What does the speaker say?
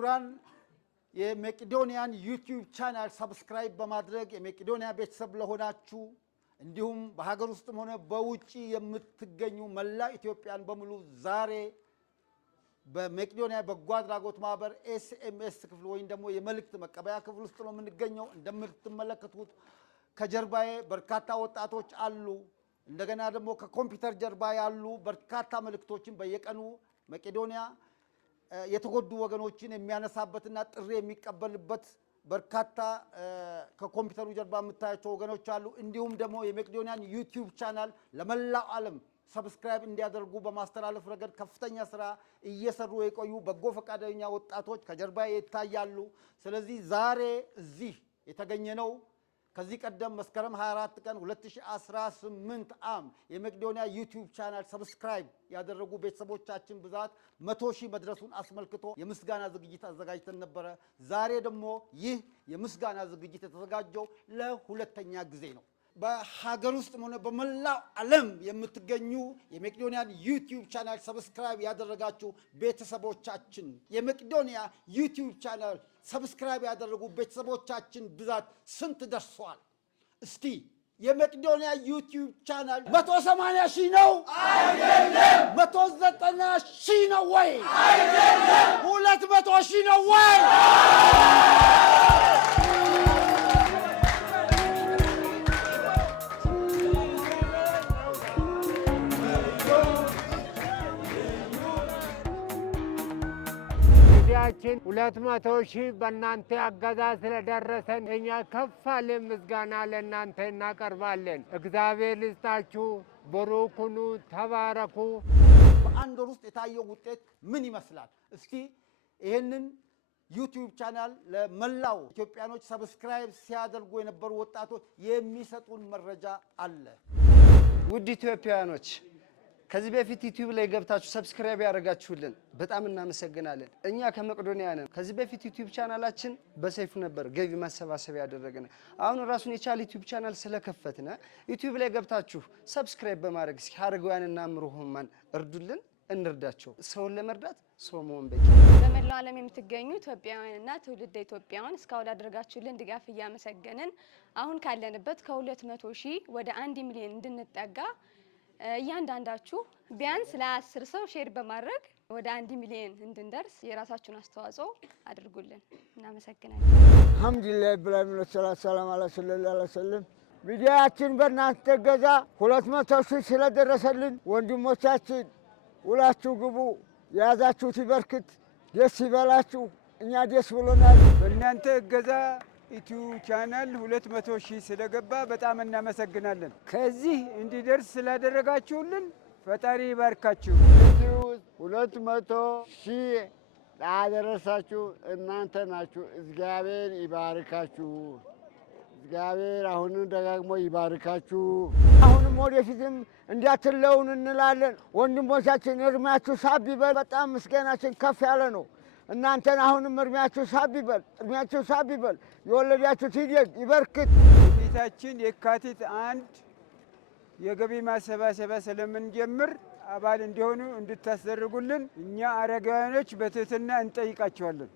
ክቡራን የመቄዶንያን ዩቲዩብ ቻናል ሰብስክራይብ በማድረግ የመቄዶንያ ቤተሰብ ለሆናችሁ እንዲሁም በሀገር ውስጥም ሆነ በውጪ የምትገኙ መላ ኢትዮጵያን በሙሉ ዛሬ በመቄዶንያ በጎ አድራጎት ማህበር ኤስኤምኤስ ክፍል ወይም ደግሞ የመልእክት መቀበያ ክፍል ውስጥ ነው የምንገኘው። እንደምትመለከቱት ከጀርባዬ በርካታ ወጣቶች አሉ። እንደገና ደግሞ ከኮምፒውተር ጀርባ ያሉ በርካታ መልእክቶችን በየቀኑ መቄዶንያ የተጎዱ ወገኖችን የሚያነሳበትና ጥሪ የሚቀበልበት በርካታ ከኮምፒውተሩ ጀርባ የምታያቸው ወገኖች አሉ። እንዲሁም ደግሞ የመቄዶንያን ዩቲዩብ ቻናል ለመላው ዓለም ሰብስክራይብ እንዲያደርጉ በማስተላለፍ ረገድ ከፍተኛ ስራ እየሰሩ የቆዩ በጎ ፈቃደኛ ወጣቶች ከጀርባ ይታያሉ። ስለዚህ ዛሬ እዚህ የተገኘነው ከዚህ ቀደም መስከረም 24 ቀን 2018 የመቄዶንያ ዩቲዩብ ቻናል ሰብስክራይብ ያደረጉ ቤተሰቦቻችን ብዛት 100,000 መድረሱን አስመልክቶ የምስጋና ዝግጅት አዘጋጅተን ነበረ። ዛሬ ደግሞ ይህ የምስጋና ዝግጅት የተዘጋጀው ለሁለተኛ ጊዜ ነው። በሀገር ውስጥ ሆነ በመላው ዓለም የምትገኙ የመቄዶንያን ዩቲዩብ ቻናል ሰብስክራይብ ያደረጋችሁ ቤተሰቦቻችን የመቄዶንያ ዩቲዩብ ቻናል ሰብስክራይብ ያደረጉ ቤተሰቦቻችን ብዛት ስንት ደርሷል? እስቲ የመቄዶንያ ዩቲዩብ ቻናል 180,000 ነው አይደለም? 190,000 ነው ወይ አይደለም? 200,000 ነው ወይ? ችን 200,000 በእናንተ አገዛ ስለደረሰን እኛ ከፍ ያለ ምስጋና ለእናንተ እናቀርባለን። እግዚአብሔር ይስጣችሁ፣ ብሩክ ሁኑ፣ ተባረኩ። በአንድ ወር ውስጥ የታየው ውጤት ምን ይመስላል? እስቲ ይህንን ዩቲዩብ ቻናል ለመላው ኢትዮጵያኖች ሰብስክራይብ ሲያደርጉ የነበሩ ወጣቶች የሚሰጡን መረጃ አለ። ውድ ኢትዮጵያኖች ከዚህ በፊት ዩቲዩብ ላይ ገብታችሁ ሰብስክራይብ ያደረጋችሁልን በጣም እናመሰግናለን። እኛ ከመቄዶንያ ነን። ከዚህ በፊት ዩቲዩብ ቻናላችን በሰይፉ ነበር ገቢ ማሰባሰብ ያደረገን። አሁን ራሱን የቻለ ዩቲዩብ ቻናል ስለከፈትነ ዩቲዩብ ላይ ገብታችሁ ሰብስክራይብ በማድረግ እስኪ አረጋውያንና አምሩህማን እርዱልን፣ እንርዳቸው። ሰውን ለመርዳት ሰው መሆን በቂ። በመላው ዓለም የምትገኙ ኢትዮጵያውያንና ትውልደ ኢትዮጵያውያን እስካሁን ላደረጋችሁልን ድጋፍ እያመሰገንን አሁን ካለንበት ከ200,000 ወደ 1 ሚሊዮን እንድንጠጋ እያንዳንዳችሁ ቢያንስ ለ10 ሰው ሼር በማድረግ ወደ 1 ሚሊዮን እንድንደርስ የራሳችሁን አስተዋጽኦ አድርጉልን። እናመሰግናለን። አልሐምዱሊላህ ብላም ሰላም አለ ሰለላሁ ዐለይሂ ወሰለም። ሚዲያችን በእናንተ ገዛ 200,000 ስለደረሰልን ወንድሞቻችን ውላችሁ ግቡ፣ የያዛችሁት ይበርክት፣ ደስ ይበላችሁ። እኛ ደስ ብሎናል። በእናንተ እገዛ ዩቲዩብ ቻናል 200,000 ስለገባ በጣም እናመሰግናለን። ከዚህ እንዲደርስ ስላደረጋችሁልን ፈጣሪ ይባርካችሁ። 200,000 ላደረሳችሁ እናንተ ናችሁ። እግዚአብሔር ይባርካችሁ። እግዚአብሔር አሁንም ደጋግሞ ይባርካችሁ። አሁንም ወደፊትም እንዳትለውን እንላለን። ወንድሞቻችን እርማችሁ ሳብ ይበል። በጣም ምስጋናችን ከፍ ያለ ነው። እናንተን አሁንም እርሚያችሁ ሳብ ይበል። የወለዳችሁት ይደግ ይበርክት። ፊታችን የካቲት 1 የገቢ ማሰባሰቢያ ስለምንጀምር አባል እንዲሆኑ እንድታስደርጉልን እኛ አረጋውያኖች በትህትና እንጠይቃቸዋለን።